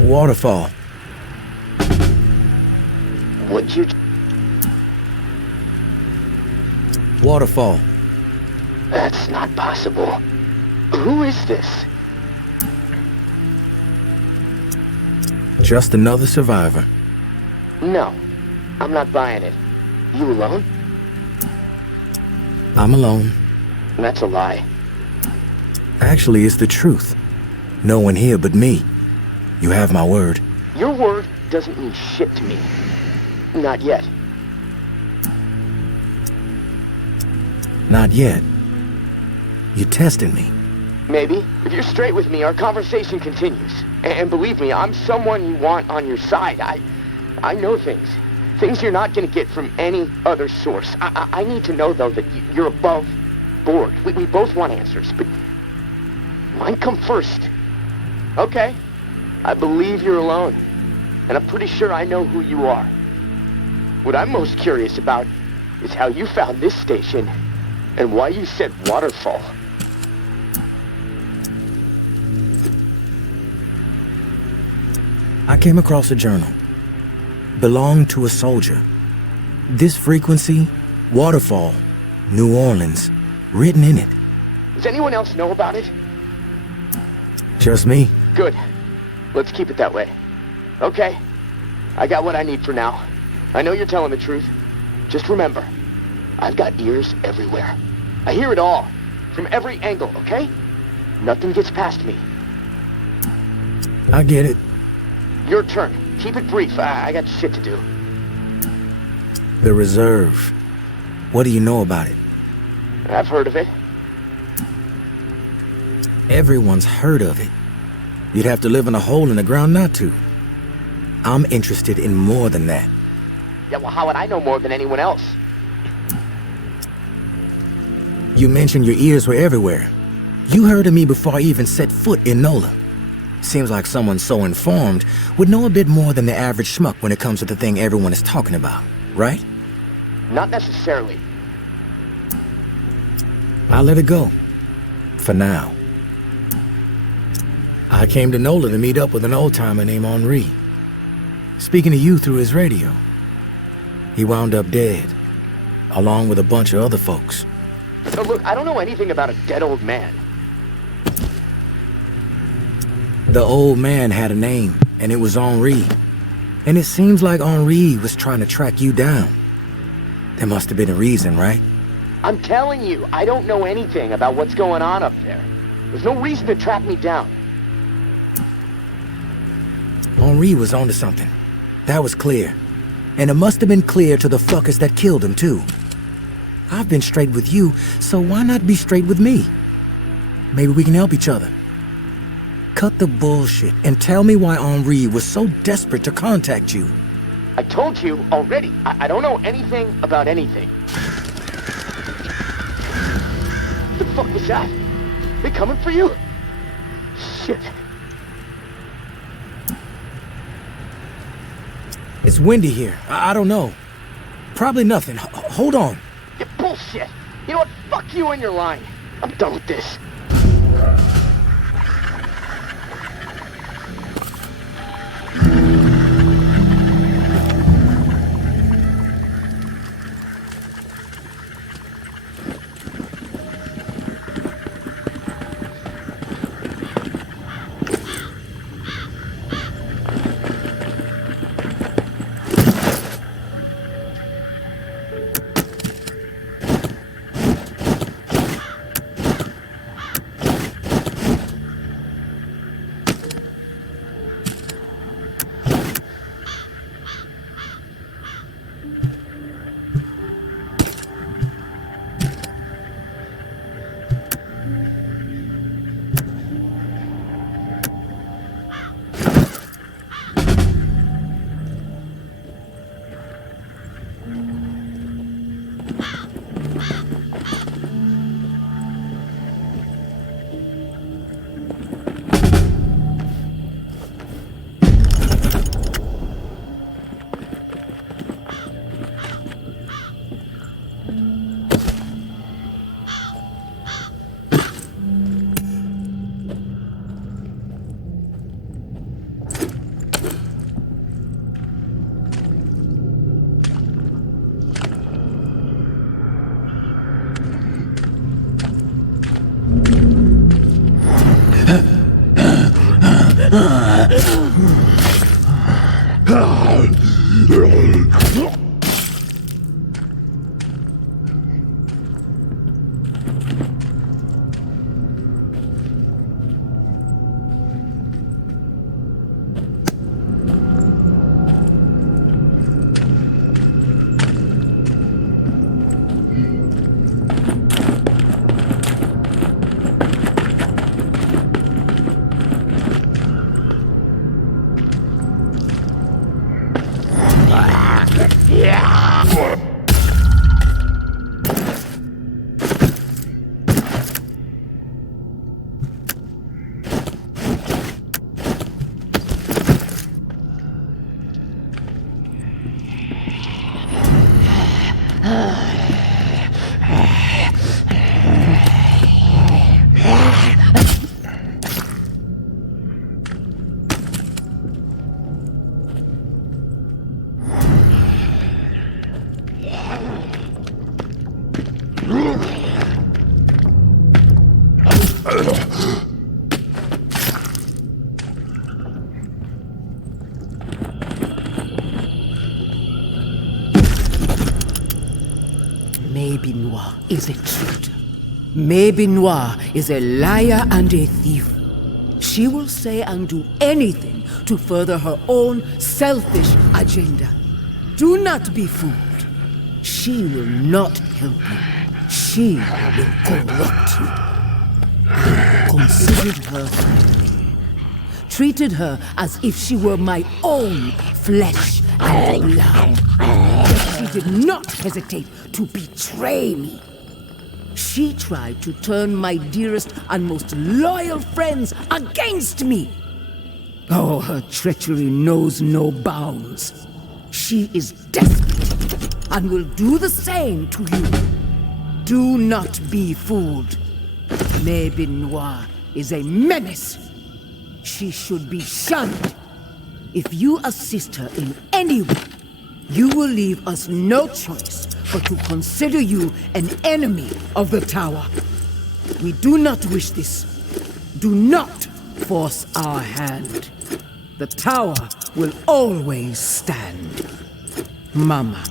Waterfall. What'd you... Waterfall. That's not possible. Who is this? Just another survivor. No, I'm not buying it. You alone? I'm alone. That's a lie. Actually, it's the truth. No one here but me. You have my word. Your word doesn't mean shit to me. Not yet. Not yet. You're testing me. Maybe. If you're straight with me, our conversation continues. And believe me, I'm someone you want on your side. I know things. Things you're not gonna get from any other source. I need to know, though, that you're above board. We both want answers, but mine come first. Okay. I believe you're alone. And I'm pretty sure I know who you are. What I'm most curious about is how you found this station and why you said waterfall. I came across a journal. Belonged to a soldier. This frequency, waterfall, New Orleans, written in it. Does anyone else know about it? Just me. Good. Let's keep it that way. Okay. I got what I need for now. I know you're telling the truth. Just remember, I've got ears everywhere. I hear it all. From every angle, okay? Nothing gets past me. I get it. Your turn. Keep it brief. I got shit to do. The reserve. What do you know about it? I've heard of it. Everyone's heard of it. You'd have to live in a hole in the ground not to. I'm interested in more than that. Yeah, well, how would I know more than anyone else? You mentioned your ears were everywhere. You heard of me before I even set foot in NOLA. Seems like someone so informed would know a bit more than the average schmuck when it comes to the thing everyone is talking about, right? Not necessarily. I'll let it go. For now. I came to NOLA to meet up with an old-timer named Henri. Speaking to you through his radio. He wound up dead, along with a bunch of other folks. So look, I don't know anything about a dead old man. The old man had a name, and it was Henri. And it seems like Henri was trying to track you down. There must have been a reason, right? I'm telling you, I don't know anything about what's going on up there. There's no reason to track me down. Henri was onto something. That was clear. And it must have been clear to the fuckers that killed him, too. I've been straight with you, so why not be straight with me? Maybe we can help each other. Cut the bullshit and tell me why Henri was so desperate to contact you. I told you already, I don't know anything about anything. What the fuck was that? They coming for you? Shit. It's windy here. I don't know. Probably nothing. Hold on. Yeah, bullshit. You know what? Fuck you and your line. I'm done with this. Maybe Noir is a traitor. Maybe Noir is a liar and a thief. She will say and do anything to further her own selfish agenda. Do not be fooled. She will not help you. She will corrupt you. I considered her family. treated her as if she were my own flesh and blood. Yet she did not hesitate to betray me. She tried to turn my dearest and most loyal friends against me. Oh, her treachery knows no bounds. She is desperate and will do the same to you. Do not be fooled. Maybe Noir is a menace. She should be shunned. If you assist her in any way, you will leave us no choice but to consider you an enemy of the Tower. We do not wish this. Do not force our hand. The Tower will always stand. Mama.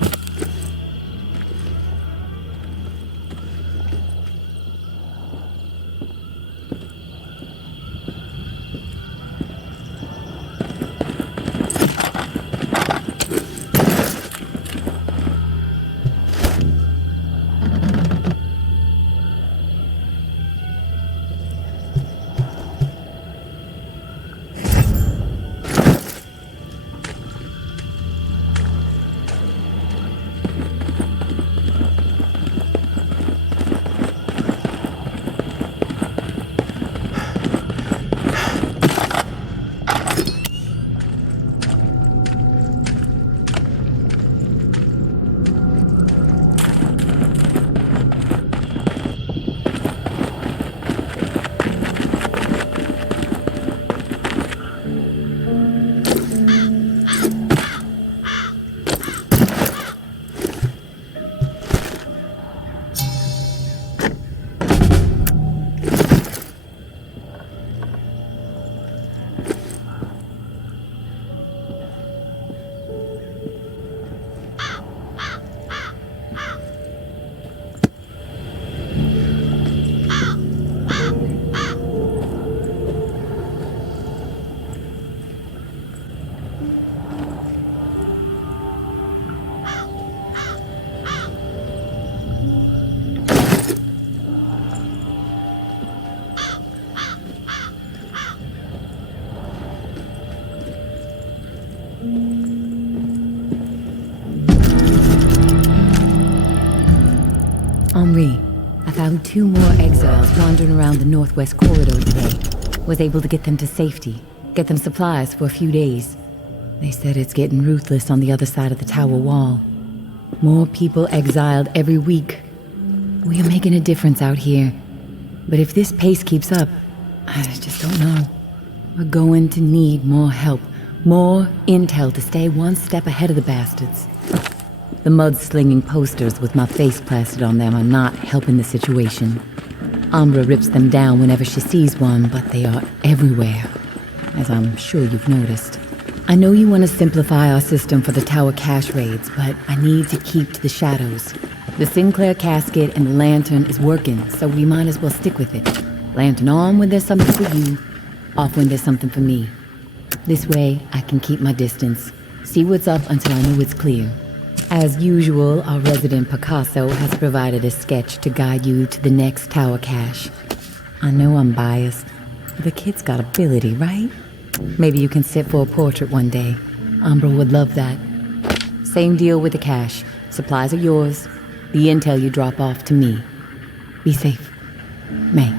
Henri, I found 2 more exiles wandering around the northwest corridor today. Was able to get them to safety, get them supplies for a few days. They said it's getting ruthless on the other side of the tower wall. More people exiled every week. We are making a difference out here. But if this pace keeps up, I just don't know. We're going to need more help, more intel to stay one step ahead of the bastards. The mud-slinging posters with my face plastered on them are not helping the situation. Umbra rips them down whenever she sees one, but they are everywhere, as I'm sure you've noticed. I know you want to simplify our system for the tower cache raids, but I need to keep to the shadows. The Sinclair casket and the lantern is working, so we might as well stick with it. Lantern on when there's something for you, off when there's something for me. This way, I can keep my distance, see what's up until I know it's clear. As usual, our resident Picasso has provided a sketch to guide you to the next tower cache. I know I'm biased, but the kid's got ability, right? Maybe you can sit for a portrait one day. Umbra would love that. Same deal with the cache. Supplies are yours. The intel you drop off to me. Be safe. May.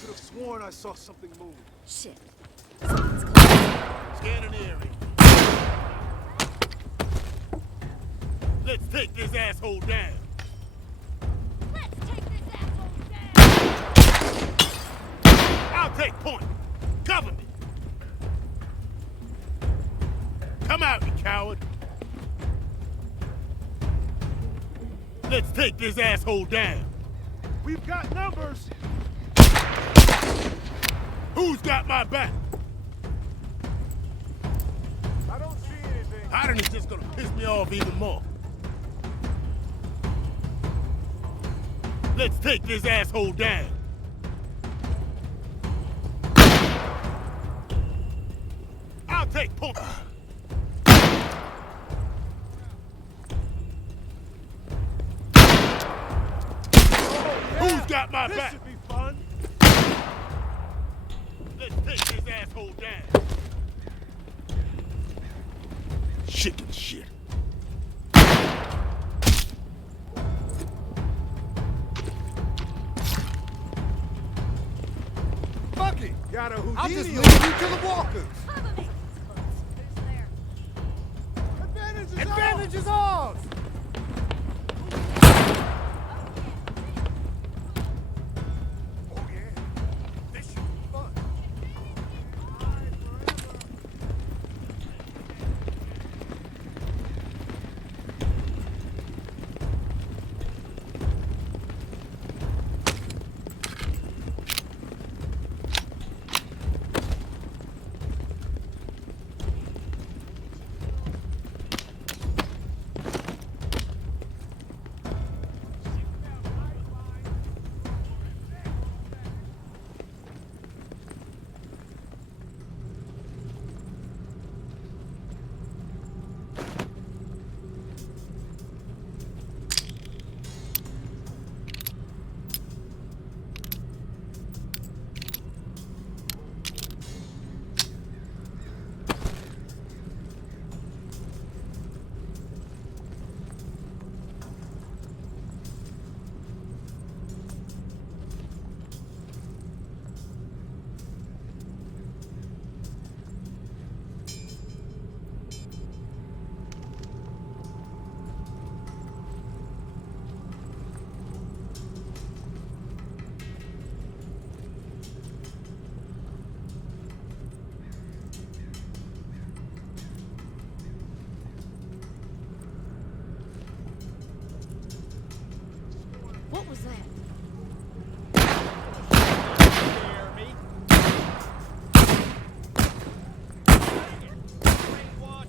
Could have sworn I saw something move. Shit. Scan an area. Let's take this asshole down. Let's take this asshole down! I'll take point. Cover me. Come out, you coward. Let's take this asshole down. We've got numbers! Who's got my back? I don't see anything. Hiding is just gonna piss me off even more. Let's take this asshole down. I'll take point. Who's got my This back? should be fun. Let's take this asshole down. Chicken shit. Fuck it! Got a Houdini. I'll just leave you to the walkers. Cover me! Who's there? Advantage is ours! Oh yeah. This should be fun. was that? Scare me. Brainwashed.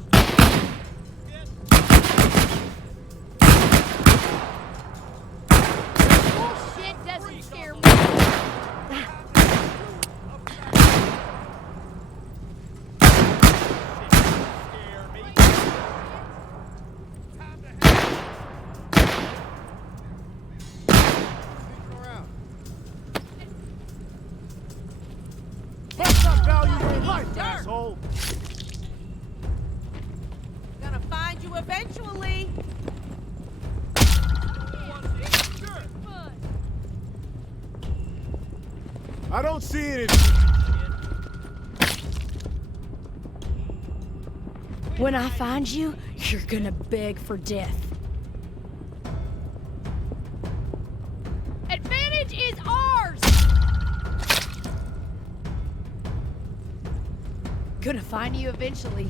Bullshit doesn't scare me. Scare me. Around. What's that value in life, asshole? Gonna find you eventually. I don't see it. When I find you, you're gonna beg for death. Advantage is ours! Gonna find you eventually.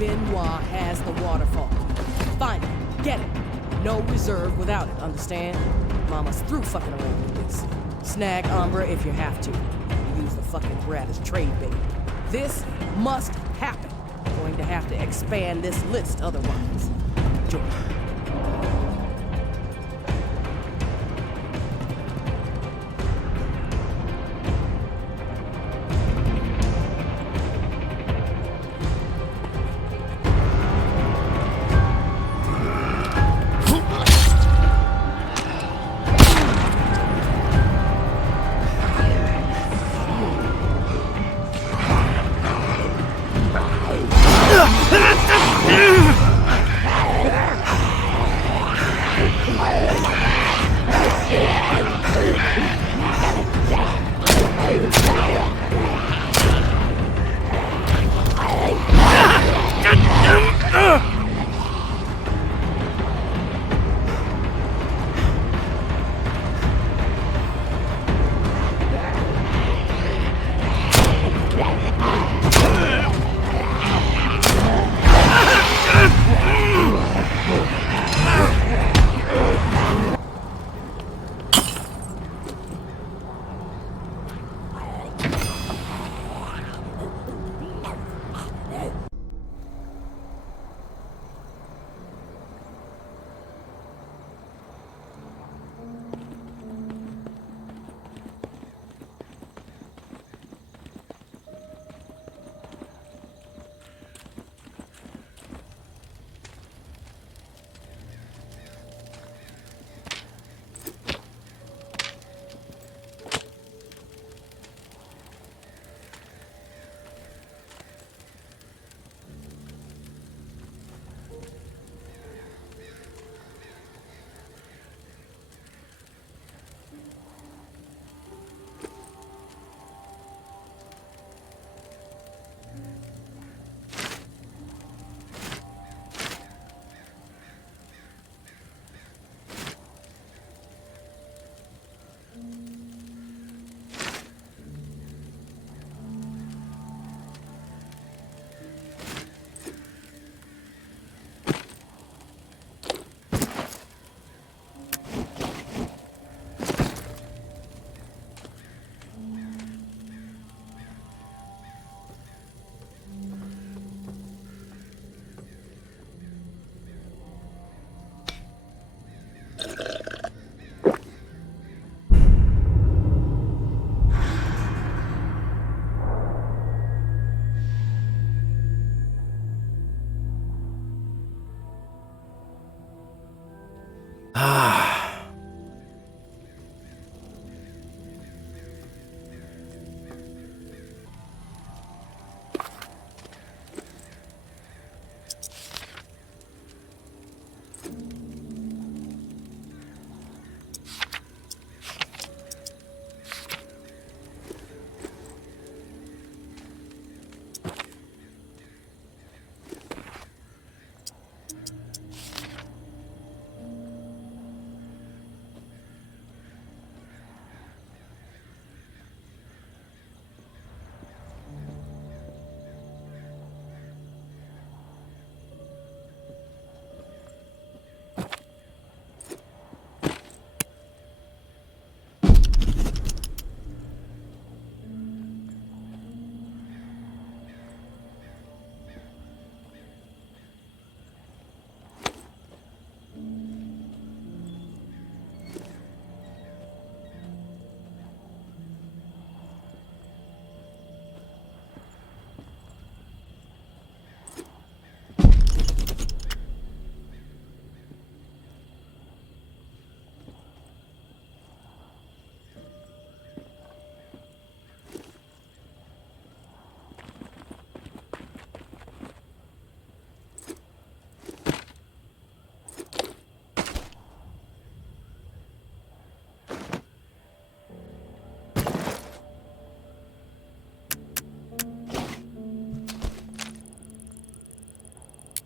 Benoit has the waterfall. Find it. Get it. No reserve without it, understand? Mama's through fucking around with this. Snag Umbra if you have to. Use the fucking brat as trade bait. This must happen. Going to have to expand this list otherwise. Enjoy.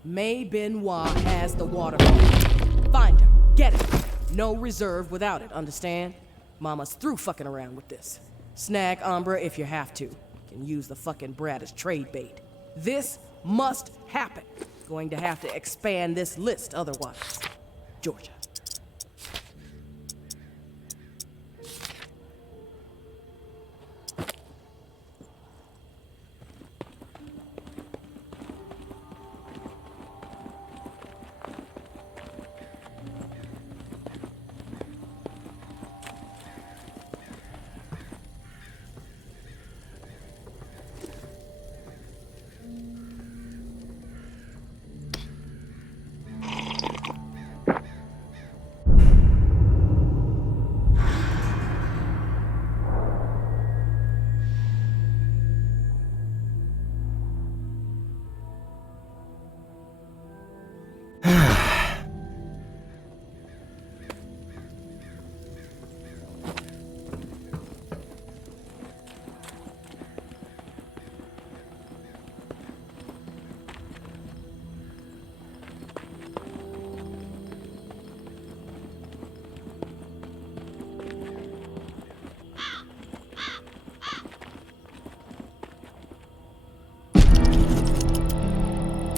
May Benoit has the waterfall. Find him. Get it. No reserve without it, understand? Mama's through fucking around with this. Snag Umbra if you have to. Can use the fucking brat as trade bait. This must happen. Going to have to expand this list otherwise. Georgia.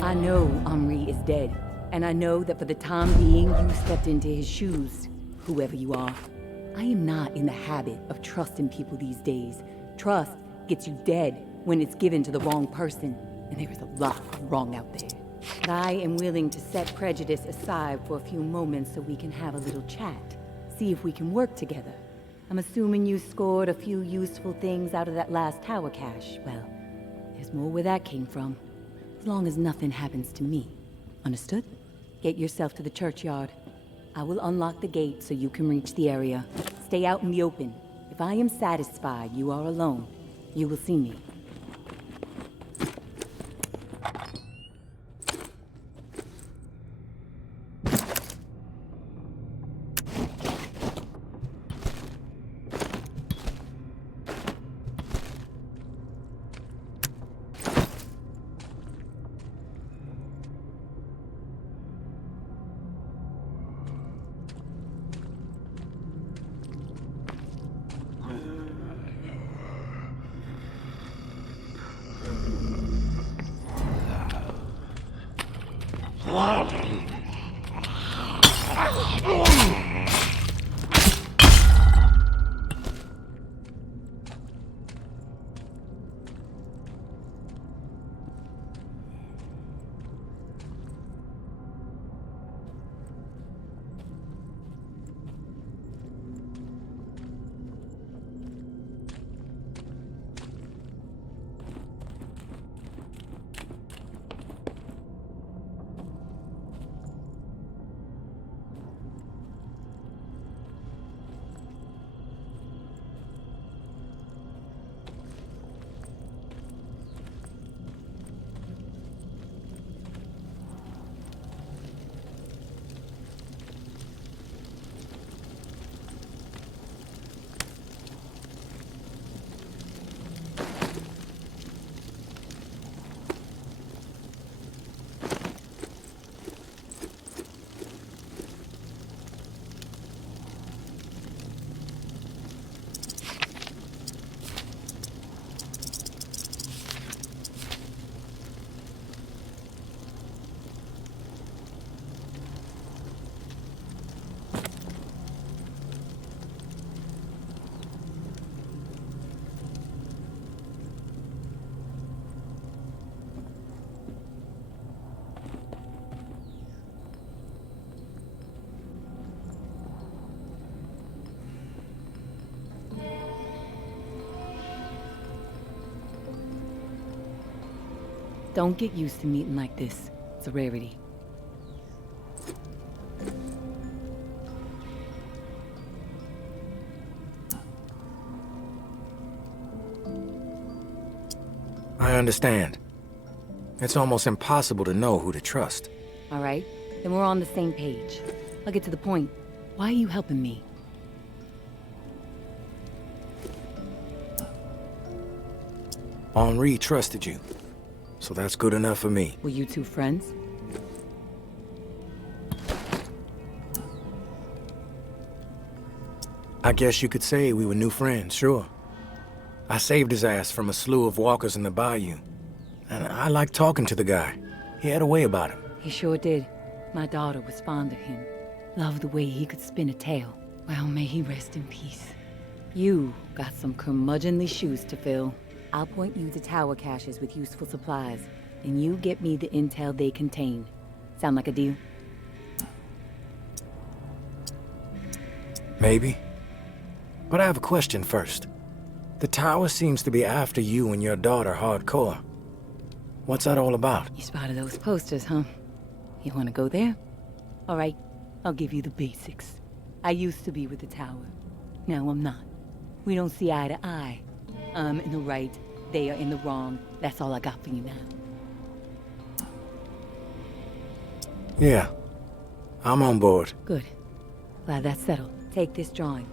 I know Omri is dead, and I know that for the time being you stepped into his shoes, whoever you are. I am not in the habit of trusting people these days. Trust gets you dead when it's given to the wrong person, and there is a lot wrong out there. But I am willing to set prejudice aside for a few moments so we can have a little chat, see if we can work together. I'm assuming you scored a few useful things out of that last tower cache. Well, there's more where that came from. As long as nothing happens to me. Understood? Get yourself to the churchyard. I will unlock the gate so you can reach the area. Stay out in the open. If I am satisfied you are alone, you will see me. Don't get used to meeting like this. It's a rarity. I understand. It's almost impossible to know who to trust. All right, then we're on the same page. I'll get to the point. Why are you helping me? Henri trusted you, so that's good enough for me. Were you two friends? I guess you could say we were new friends, sure. I saved his ass from a slew of walkers in the bayou. And I liked talking to the guy. He had a way about him. He sure did. My daughter was fond of him. Loved the way he could spin a tale. Well, may he rest in peace. You got some curmudgeonly shoes to fill. I'll point you to tower caches with useful supplies, and you get me the intel they contain. Sound like a deal? Maybe. But I have a question first. The tower seems to be after you and your daughter hardcore. What's that all about? You spotted those posters, huh? You wanna go there? All right, I'll give you the basics. I used to be with the tower. Now I'm not. We don't see eye to eye. I'm in the right, they are in the wrong. That's all I got for you now. Yeah. I'm on board. Good. Glad that's settled. Take this drawing.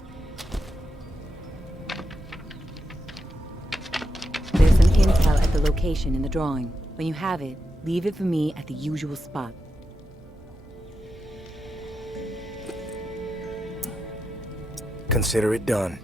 There's some intel at the location in the drawing. When you have it, leave it for me at the usual spot. Consider it done.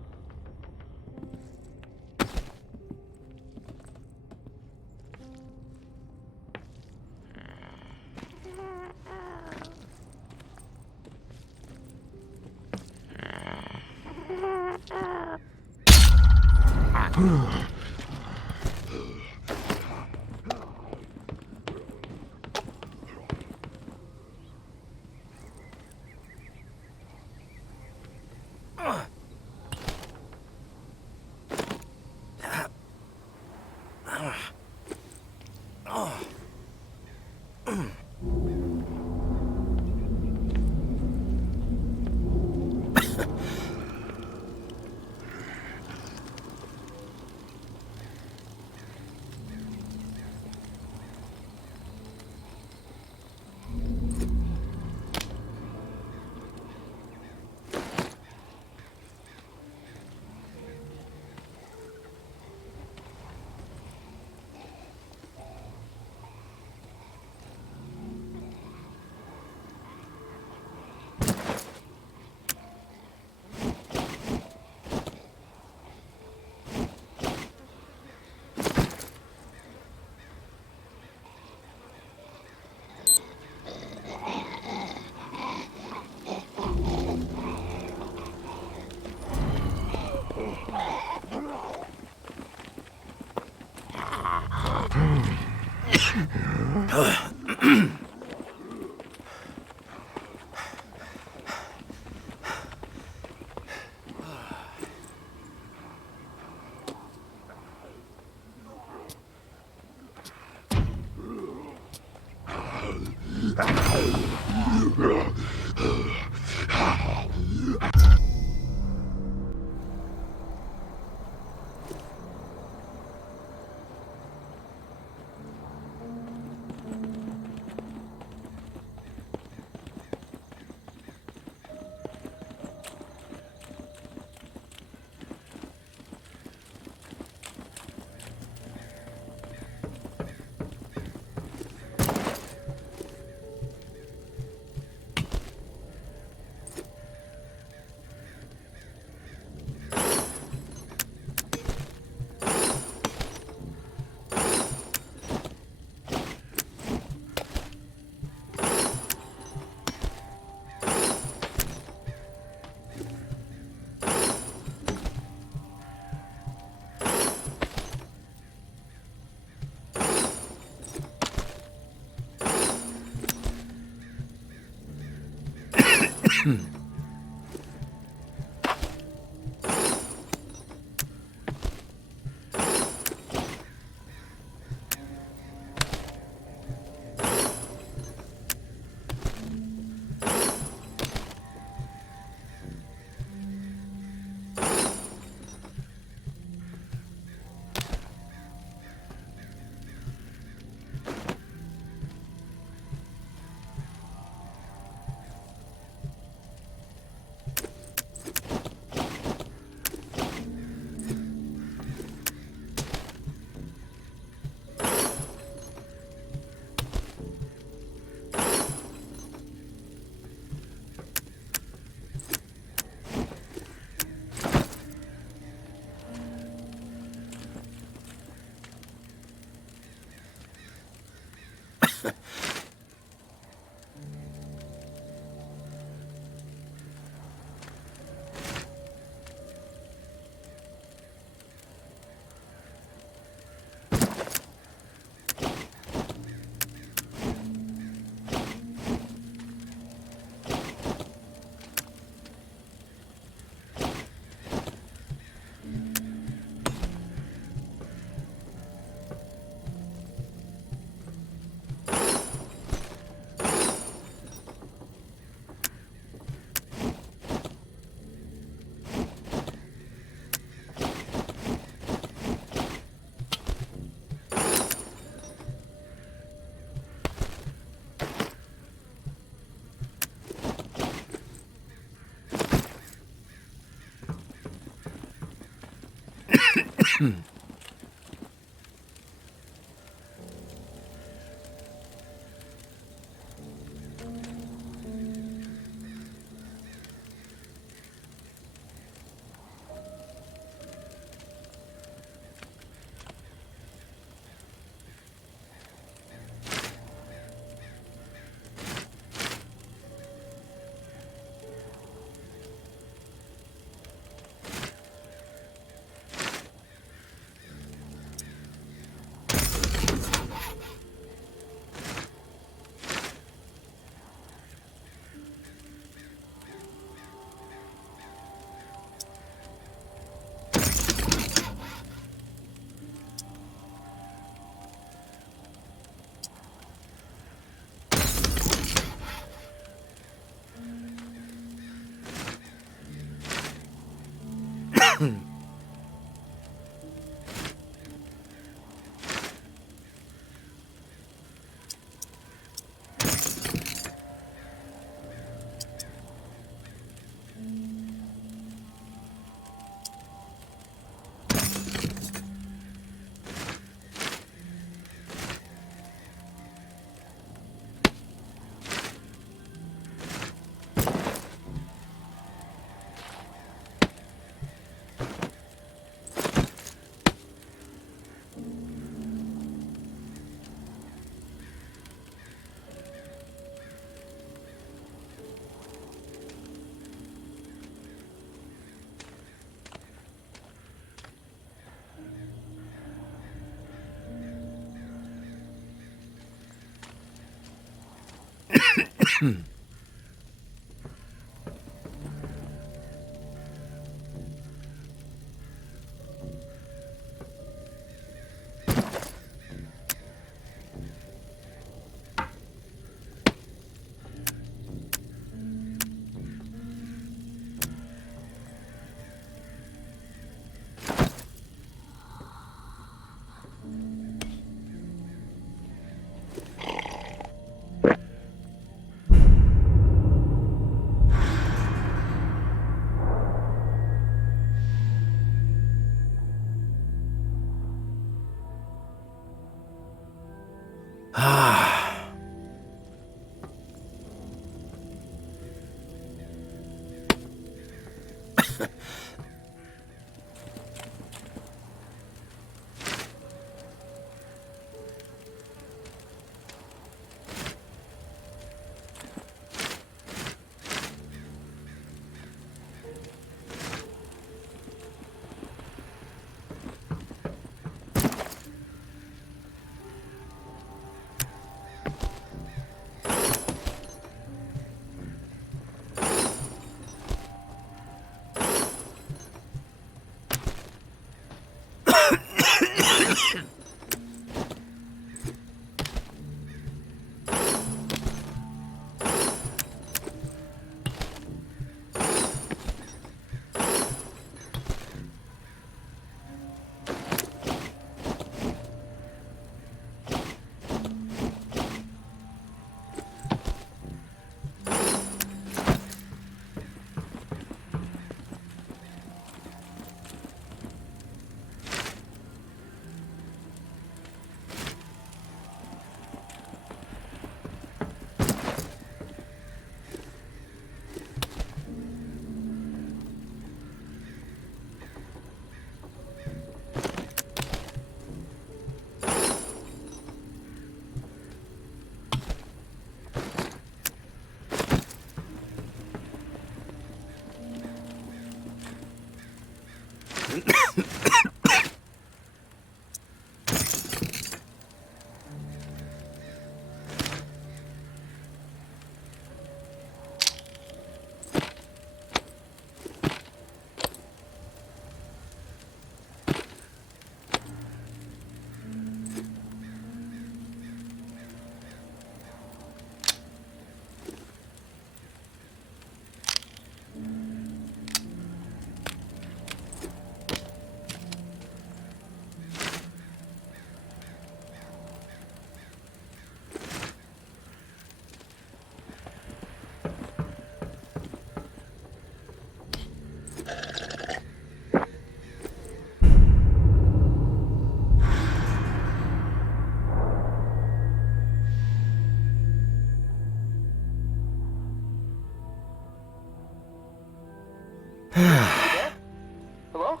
Hello?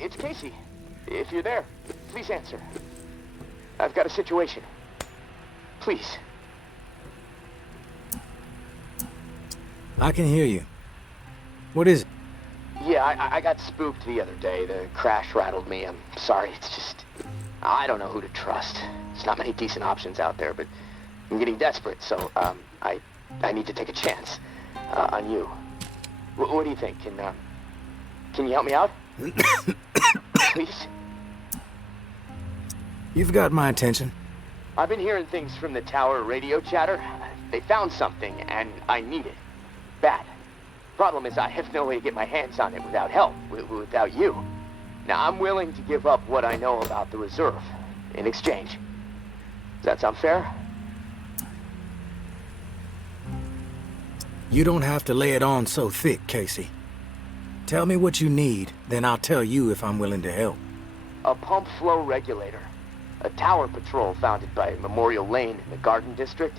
It's Casey. If you're there, please answer. I've got a situation. Please. I can hear you. What is it? Yeah, I got spooked the other day. The crash rattled me. I'm sorry. It's just... I don't know who to trust. There's not many decent options out there, but I'm getting desperate, so, I need to take a chance on you. What do you think? Can you help me out? Please? You've got my attention. I've been hearing things from the tower radio chatter. They found something, and I need it. Bad. Problem is, I have no way to get my hands on it without help, without you. Now, I'm willing to give up what I know about the reserve in exchange. Does that sound fair? You don't have to lay it on so thick, Casey. Tell me what you need, then I'll tell you if I'm willing to help. A pump flow regulator. A tower patrol founded by Memorial Lane in the Garden District.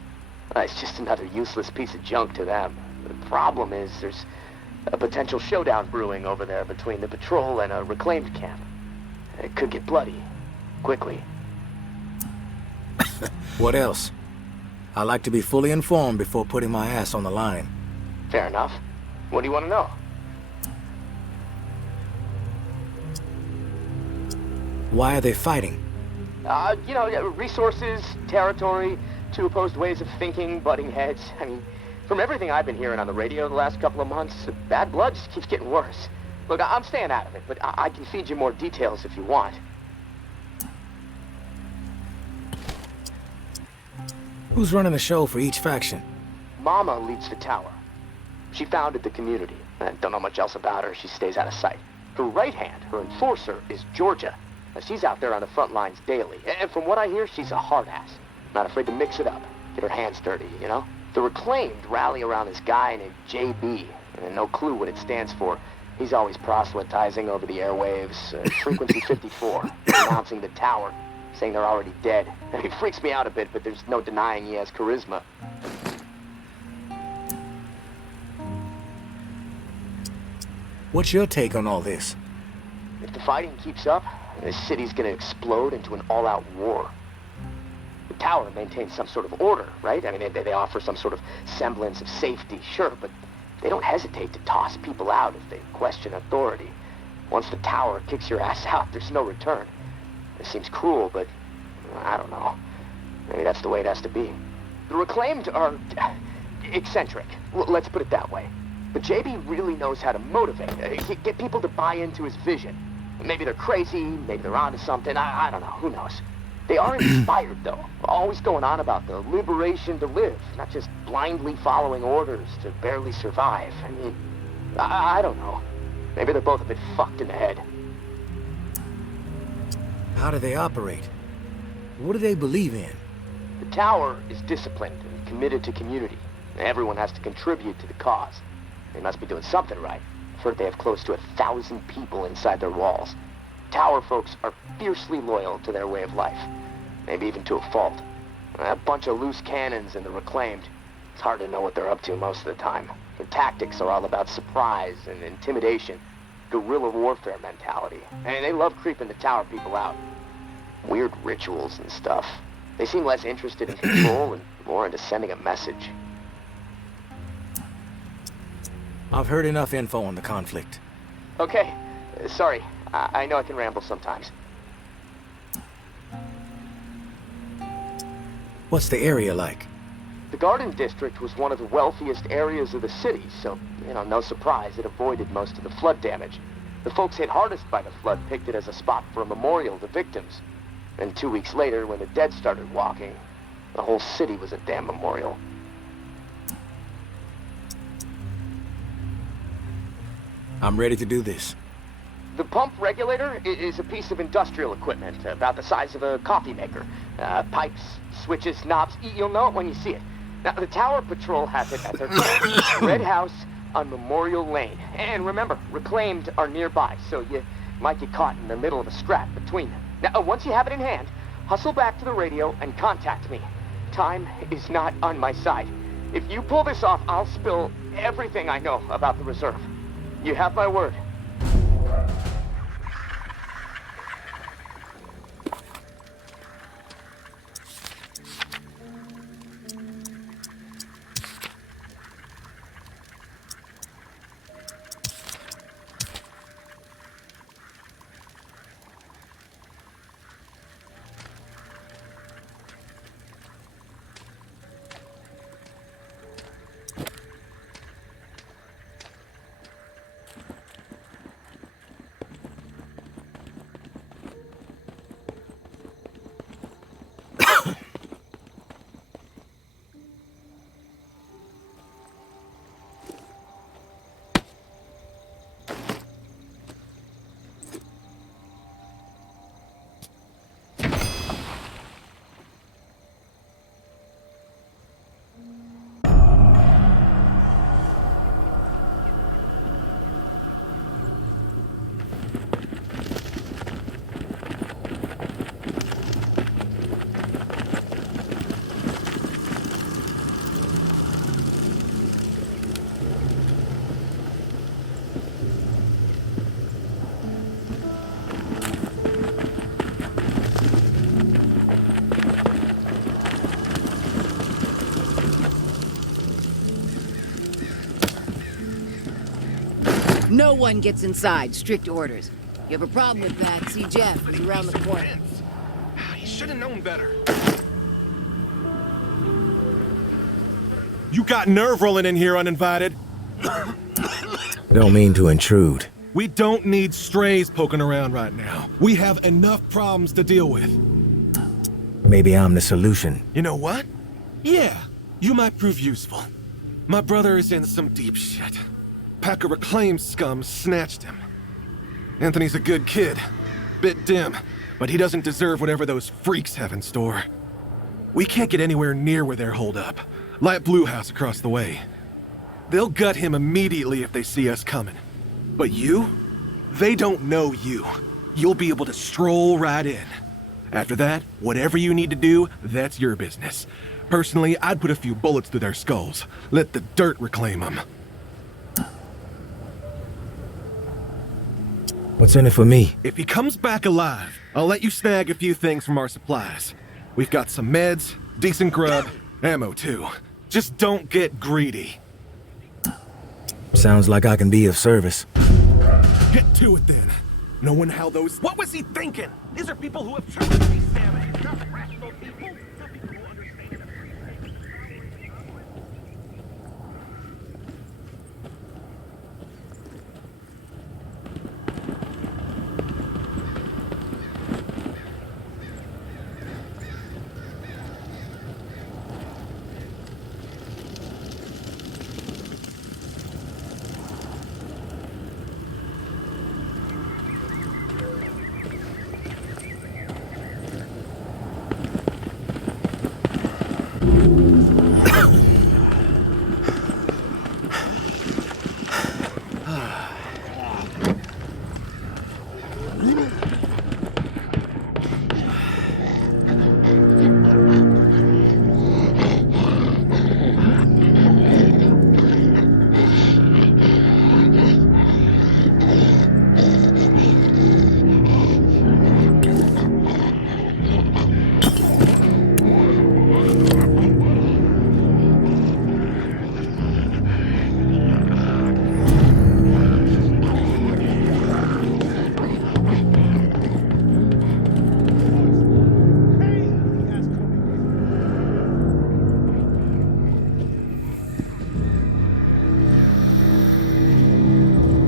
It's just another useless piece of junk to them. The problem is there's a potential showdown brewing over there between the patrol and a reclaimed camp. It could get bloody. Quickly. What else? I like to be fully informed before putting my ass on the line. Fair enough. What do you want to know? Why are they fighting? Resources, territory, Two opposed ways of thinking, butting heads. I mean, from everything I've been hearing on the radio the last couple of months, bad blood just keeps getting worse. Look, I'm staying out of it, but I can feed you more details if you want. Who's running the show for each faction? Mama leads the tower. She founded the community. I don't know much else about her. She stays out of sight. Her right hand, her enforcer, is Georgia. Now, she's out there on the front lines daily. And from what I hear, she's a hard ass. Not afraid to mix it up. Get her hands dirty, you know? The Reclaimed rally around this guy named JB. And no clue what it stands for. He's always proselytizing over the airwaves. Frequency 54. Announcing the tower. Saying they're already dead. It freaks me out a bit, but there's no denying he has charisma. What's your take on all this? If the fighting keeps up, this city's gonna explode into an all-out war. The tower maintains some sort of order, right? I mean, they offer some sort of semblance of safety, sure, but they don't hesitate to toss people out if they question authority. Once the tower kicks your ass out, there's no return. It seems cruel, but I don't know. Maybe that's the way it has to be. The Reclaimed are eccentric, let's put it that way. But JB really knows how to motivate, get people to buy into his vision. Maybe they're crazy, maybe they're onto something, I don't know, who knows. They are inspired, though, always going on about the liberation to live, not just blindly following orders to barely survive. I mean, I don't know. Maybe they're both a bit fucked in the head. How do they operate? What do they believe in? The tower is disciplined and committed to community. Everyone has to contribute to the cause. They must be doing something right. I've heard they have close to 1,000 people inside their walls. Tower folks are fiercely loyal to their way of life. Maybe even to a fault. A bunch of loose cannons in the Reclaimed. It's hard to know what they're up to most of the time. Their tactics are all about surprise and intimidation. Guerrilla warfare mentality. And they love creeping the tower people out. Weird rituals and stuff. They seem less interested in control and more into sending a message. I've heard enough info on the conflict. Okay, sorry. I know I can ramble sometimes. What's the area like? The Garden District was one of the wealthiest areas of the city, so, no surprise, it avoided most of the flood damage. The folks hit hardest by the flood picked it as a spot for a memorial to victims. And 2 weeks later, when the dead started walking, the whole city was a damn memorial. I'm ready to do this. The pump regulator is a piece of industrial equipment, about the size of a coffee maker. Pipes, switches, knobs, you'll know it when you see it. Now, the Tower Patrol has it at their Red House on Memorial Lane. And remember, Reclaimed are nearby, so you might get caught in the middle of a scrap between them. Now, once you have it in hand, hustle back to the radio and contact me. Time is not on my side. If you pull this off, I'll spill everything I know about the reserve. You have my word. No one gets inside. Strict orders. You have a problem with that, see Jeff. He's around the corner. You should have known better. You got nerve rolling in here uninvited. Don't mean to intrude. We don't need strays poking around right now. We have enough problems to deal with. Maybe I'm the solution. You know what? Yeah, you might prove useful. My brother is in some deep shit. Pack of reclaimed scum snatched him. Anthony's a good kid. Bit dim, but he doesn't deserve whatever those freaks have in store. We can't get anywhere near where they're holed up. Light Blue House across the way. They'll gut him immediately if they see us coming. But you? They don't know you. You'll be able to stroll right in. After that, whatever you need to do, that's your business. Personally, I'd put a few bullets through their skulls. Let the dirt reclaim them. What's in it for me? If he comes back alive, I'll let you snag a few things from our supplies. We've got some meds, decent grub, ammo too. Just don't get greedy. Sounds like I can be of service. Get to it then. Knowing how those... What was he thinking? These are people who have tried to be savage, not rational people. Some people who understand.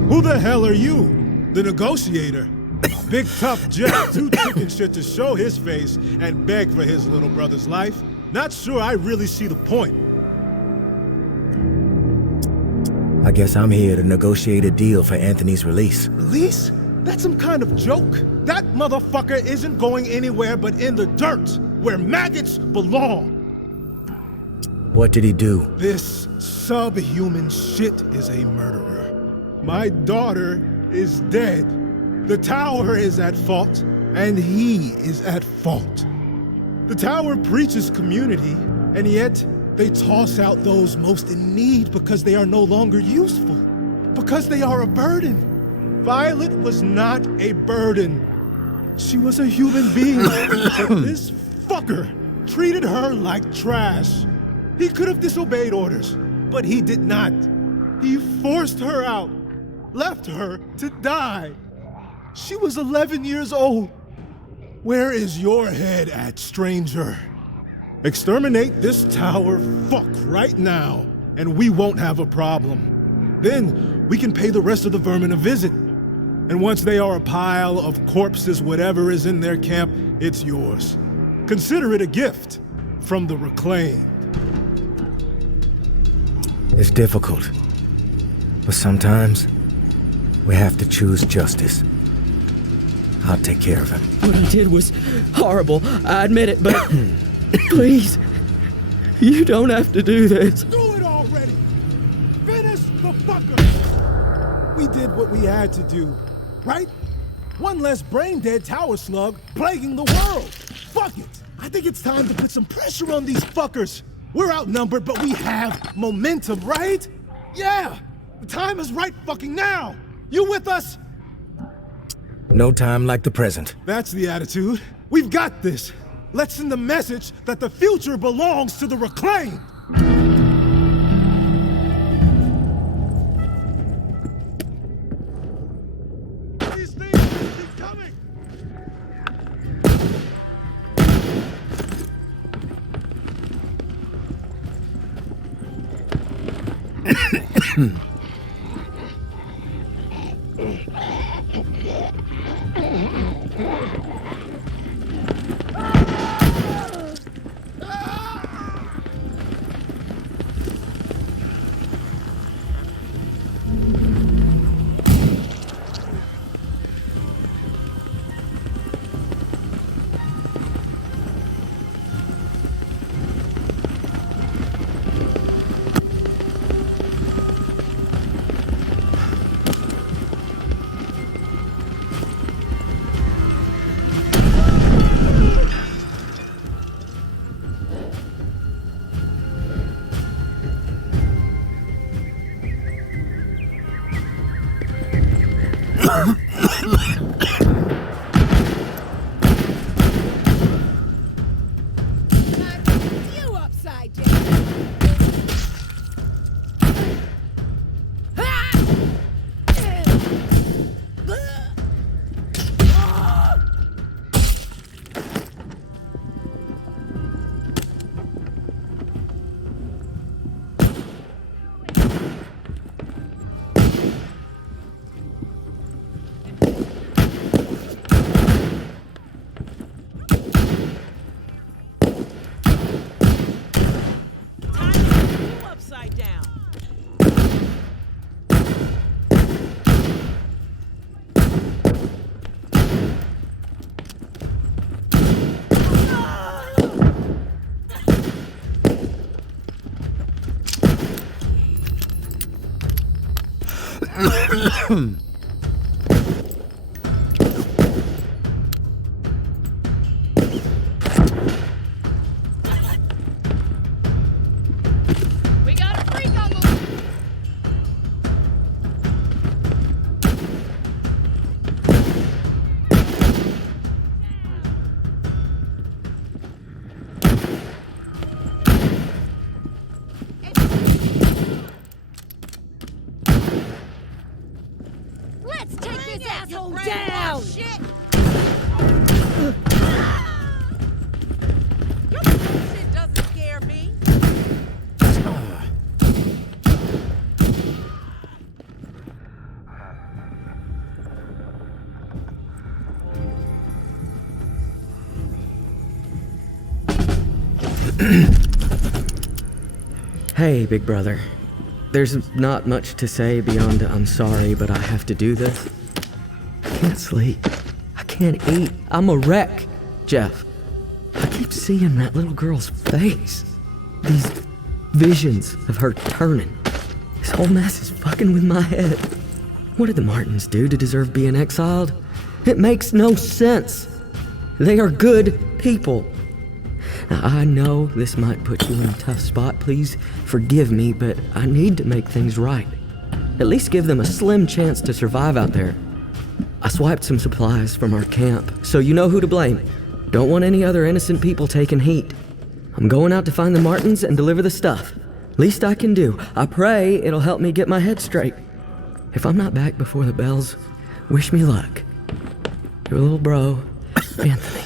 Who the hell are you? The negotiator? Big tough Jack, too chicken shit to show his face and beg for his little brother's life. Not sure I really see the point. I guess I'm here to negotiate a deal for Anthony's release. Release? That's some kind of joke? That motherfucker isn't going anywhere but in the dirt, where maggots belong. What did he do? This subhuman shit is a murderer. My daughter is dead. The tower is at fault, and he is at fault. The tower preaches community, and yet they toss out those most in need because they are no longer useful, because they are a burden. Violet was not a burden. She was a human being, but this fucker treated her like trash. He could have disobeyed orders, but he did not. He forced her out, left her to die. She was 11 years old. Where is your head at, stranger? Exterminate this tower fuck right now, and we won't have a problem. Then we can pay the rest of the vermin a visit. And once they are a pile of corpses, whatever is in their camp, it's yours. Consider it a gift from the reclaimed. It's difficult. But sometimes, we have to choose justice. I'll take care of him. What he did was horrible, I admit it, but please, you don't have to do this. Do it already! Finish the fucker! We did what we had to do, right? One less brain-dead tower slug plaguing the world. Fuck it! I think it's time to put some pressure on these fuckers. We're outnumbered, but we have momentum, right? Yeah! The time is right fucking now! You with us? No time like the present. That's the attitude. We've got this. Let's send the message that the future belongs to the reclaimed. These things keep coming. You upside down. You upside down. We got a freak on the Let's take this asshole down! Shit! Your shit doesn't scare me. Hey, big brother. There's not much to say beyond I'm sorry, but I have to do this. I can't sleep. I can't eat. I'm a wreck, Jeff. I keep seeing that little girl's face. These visions of her turning. This whole mess is fucking with my head. What did the Martins do to deserve being exiled? It makes no sense. They are good people. Now, I know this might put you in a tough spot. Please forgive me, but I need to make things right. At least give them a slim chance to survive out there. I swiped some supplies from our camp, so you know who to blame. Don't want any other innocent people taking heat. I'm going out to find the Martins and deliver the stuff. Least I can do. I pray it'll help me get my head straight. If I'm not back before the bells, wish me luck. Your little bro, Anthony.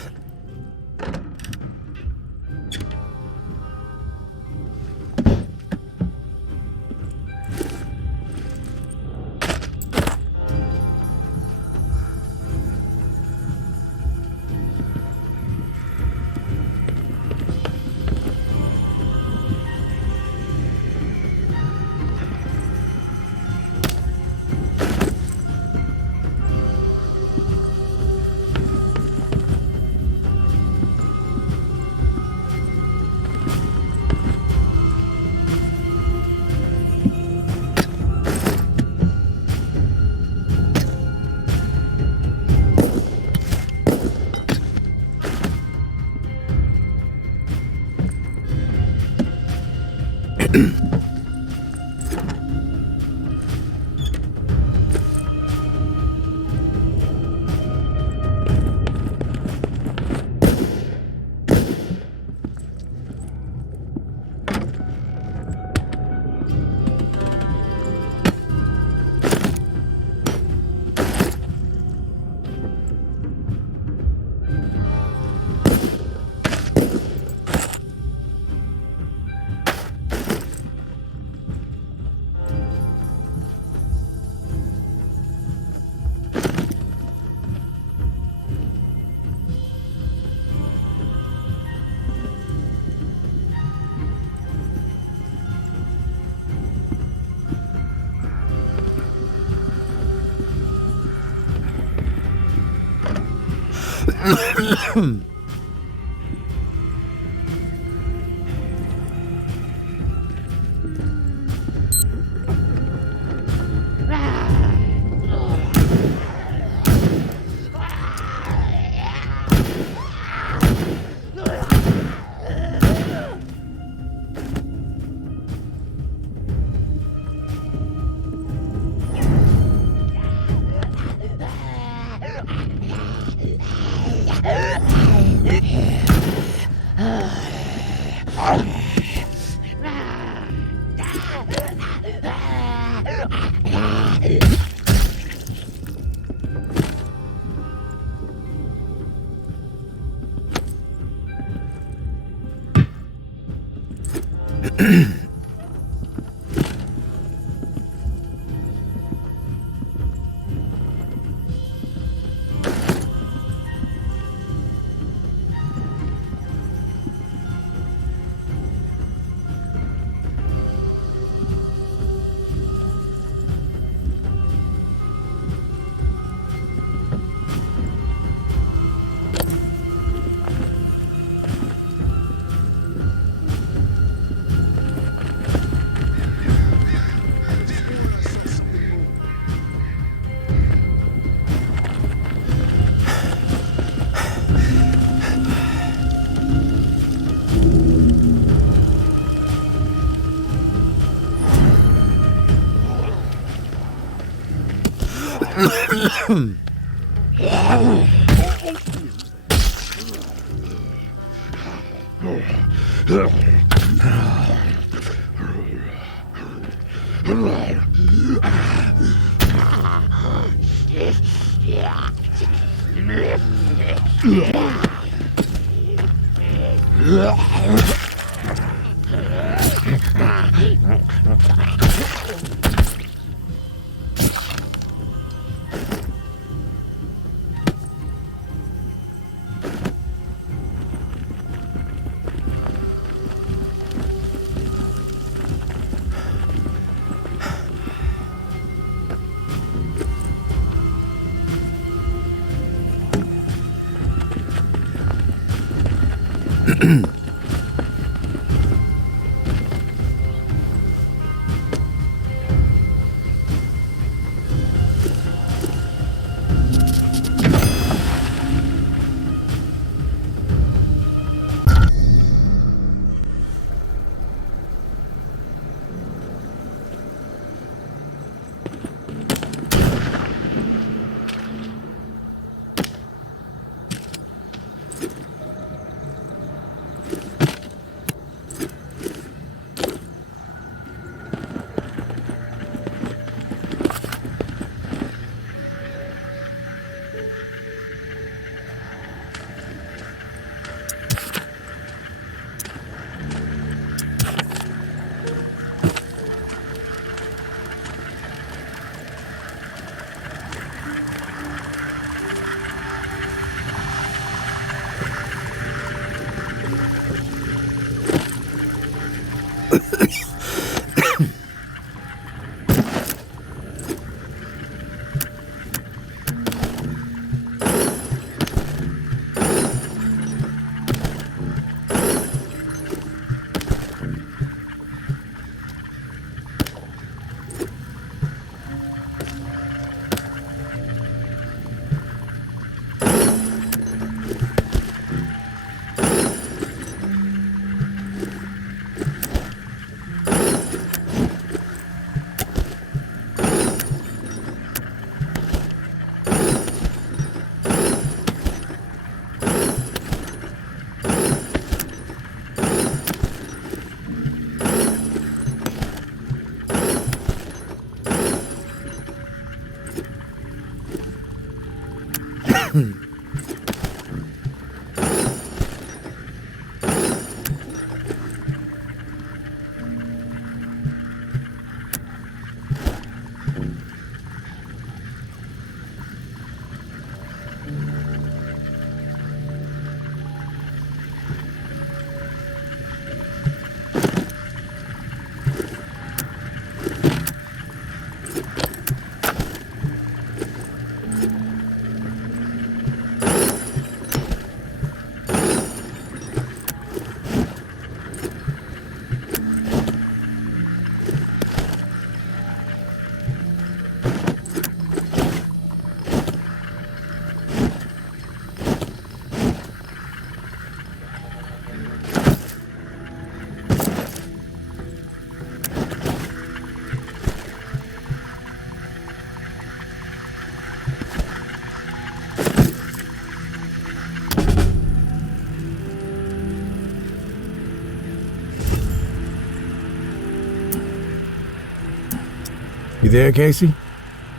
You there, Casey?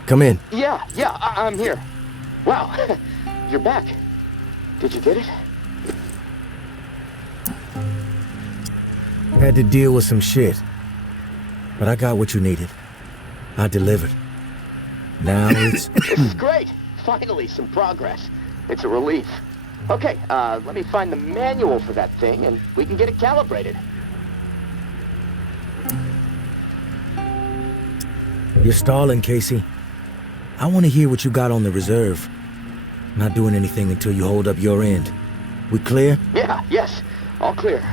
Come in. Yeah, I'm here. Wow, you're back. Did you get it? Had to deal with some shit. But I got what you needed. I delivered. Now it's... This is great. Finally, some progress. It's a relief. Okay, let me find the manual for that thing, and we can get it calibrated. You're stalling, Casey. I want to hear what you got on the reserve. Not doing anything until you hold up your end. We clear? Yes, all clear.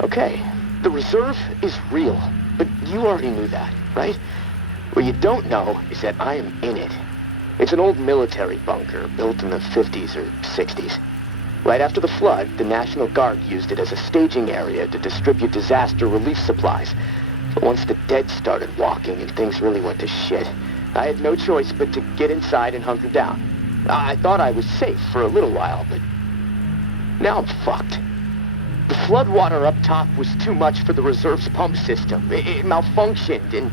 Okay, the reserve is real, but you already knew that, right? What you don't know is that I am in it. It's an old military bunker built in the 50s or 60s. Right after the flood, the National Guard used it as a staging area to distribute disaster relief supplies. But once the dead started walking and things really went to shit, I had no choice but to get inside and hunker down. I thought I was safe for a little while, but now I'm fucked. The floodwater up top was too much for the reserve's pump system. It malfunctioned, and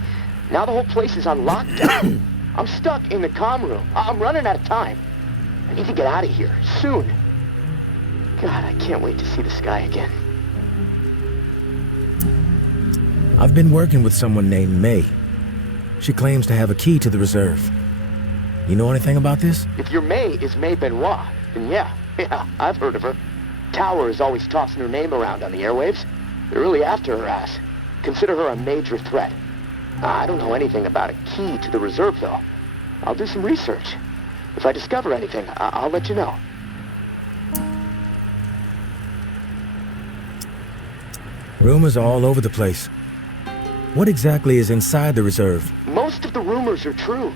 now the whole place is on lockdown. I'm stuck in the comm room. I'm running out of time. I need to get out of here, soon. God, I can't wait to see the sky again. I've been working with someone named May. She claims to have a key to the reserve. You know anything about this? If your May is May Benoit, then yeah, I've heard of her. Tower is always tossing her name around on the airwaves. They're really after her ass. Consider her a major threat. I don't know anything about a key to the reserve, though. I'll do some research. If I discover anything, I'll let you know. Rumors are all over the place. What exactly is inside the reserve? Most of the rumors are true.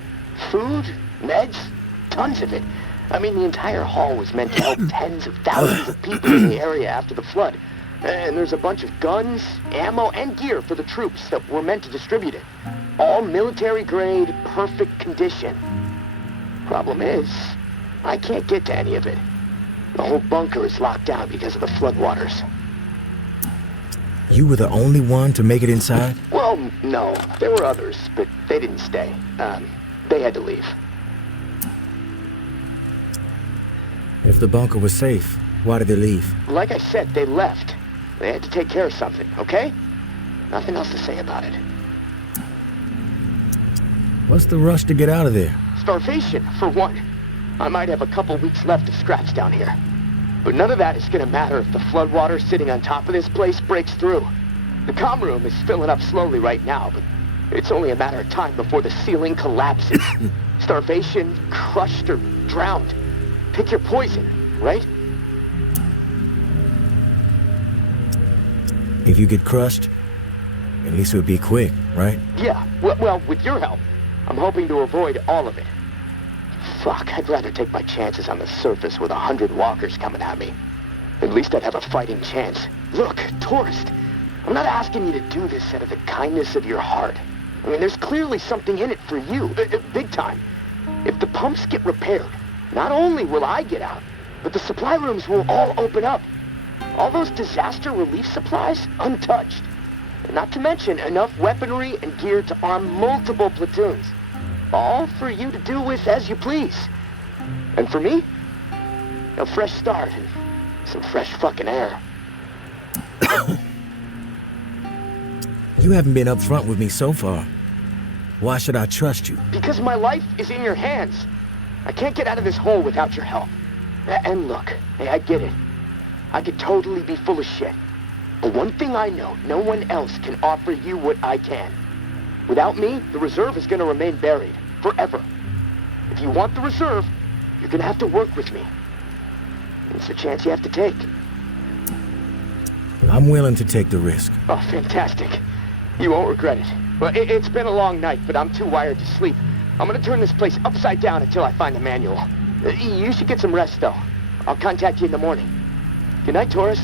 Food, meds, tons of it. I mean, the entire hall was meant to help tens of thousands of people in the area after the flood. And there's a bunch of guns, ammo, and gear for the troops that were meant to distribute it. All military-grade, perfect condition. Problem is, I can't get to any of it. The whole bunker is locked down because of the floodwaters. You were the only one to make it inside? Well, no. There were others, but they didn't stay. They had to leave. If the bunker was safe, why did they leave? Like I said, they left. They had to take care of something, okay? Nothing else to say about it. What's the rush to get out of there? Starvation, for one. I might have a couple weeks left of scraps down here. But none of that is gonna matter if the floodwater sitting on top of this place breaks through. The comm room is filling up slowly right now, but it's only a matter of time before the ceiling collapses. Starvation, crushed, or drowned. Pick your poison, right? If you get crushed, at least it would be quick, right? Yeah, well, with your help, I'm hoping to avoid all of it. Fuck, I'd rather take my chances on the surface with 100 walkers coming at me. At least I'd have a fighting chance. Look, tourist, I'm not asking you to do this out of the kindness of your heart. I mean, there's clearly something in it for you, big time. If the pumps get repaired, not only will I get out, but the supply rooms will all open up. All those disaster relief supplies, untouched. And not to mention enough weaponry and gear to arm multiple platoons. All for you to do with as you please. And for me, a fresh start and some fresh fucking air. You haven't been upfront with me so far. Why should I trust you? Because my life is in your hands. I can't get out of this hole without your help. And look, hey, I get it. I could totally be full of shit. But one thing I know, no one else can offer you what I can. Without me, the reserve is gonna remain buried, forever. If you want the reserve, you're gonna have to work with me. It's a chance you have to take. I'm willing to take the risk. Oh, fantastic. You won't regret it. Well, it's been a long night, but I'm too wired to sleep. I'm gonna turn this place upside down until I find the manual. You should get some rest, though. I'll contact you in the morning. Good night, tourist.